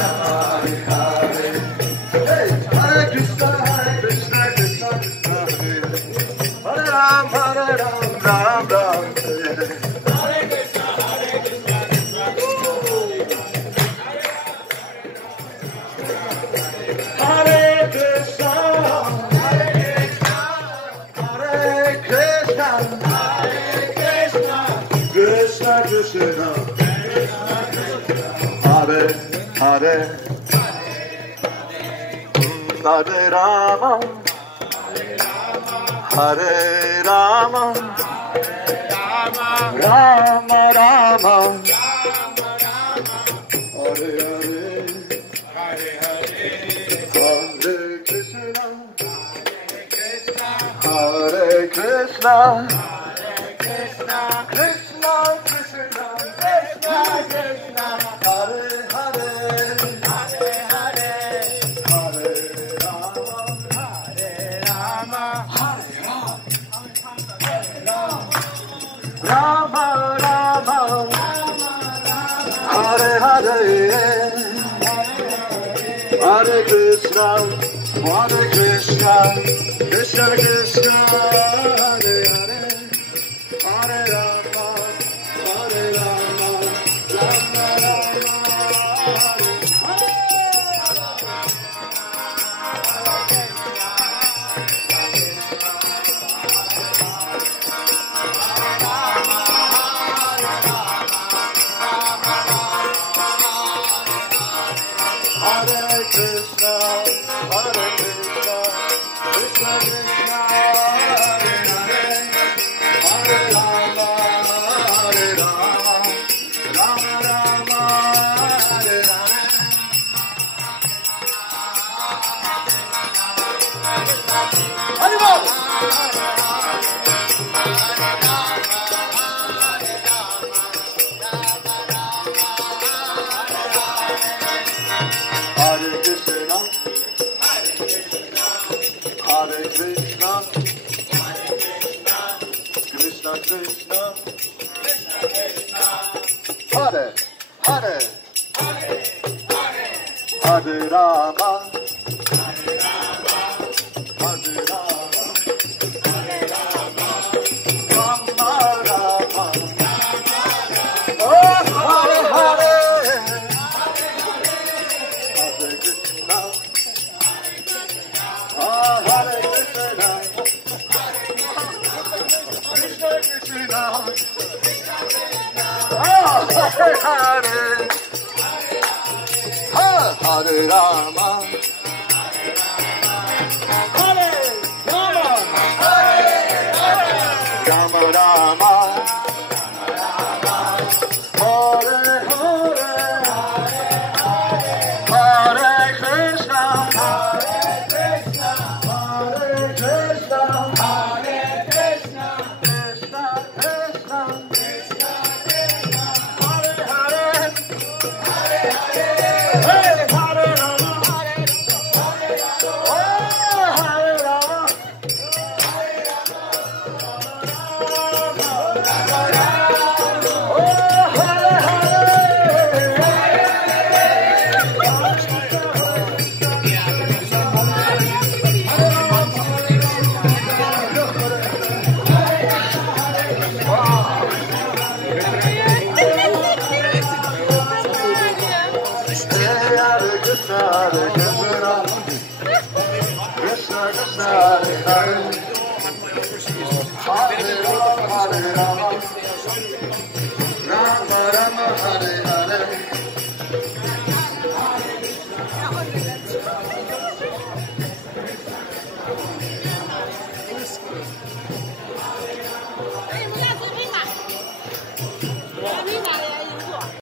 Hare Hare, hey, Hare Krishna, Krishna Krishna, Hare Hare Ram, Ram Ram, Hare Hare. Krishna Krishna, Hare Hare, Hare Rama, Hare Rama, Rama Rama, Hare Hare, Hare Krishna, Hare Krishna, Krishna Krishna, Krishna Krishna, Hare Hare, Hare Hare, Hare Rama, Hare Rama, Hare Rama, Rama Hare Hare, Hare Krishna, Krishna Krishna, Hare Hare, Hare Rama, Hare Rama, Rama Rama, Hare Krishna, Hare Krishna, Krishna Krishna, Hare Hare, Hare Rama, Hare Rama, Rama Rama, Hare Hare. Haribol! Hare Krishna, Hare Krishna, Krishna Krishna, Hare Hare, Hare Rama, Hare Rama, Rama Rama, oh Hare Hare, Hare Krishna, Hare Krishna, Krishna Krishna, Hare Hare, Hare Rama, Hare Rama, Rama Rama, Hare Hare, Hare Krishna, Hare Krishna, Hare Krishna, Hare Krishna, Krishna Krishna, Krishna Krishna, Hare Hare, Hare Hare, hey Hare Rama, Hare Rama, oh Hare Rama, Krishna Krishna, Hare Hare.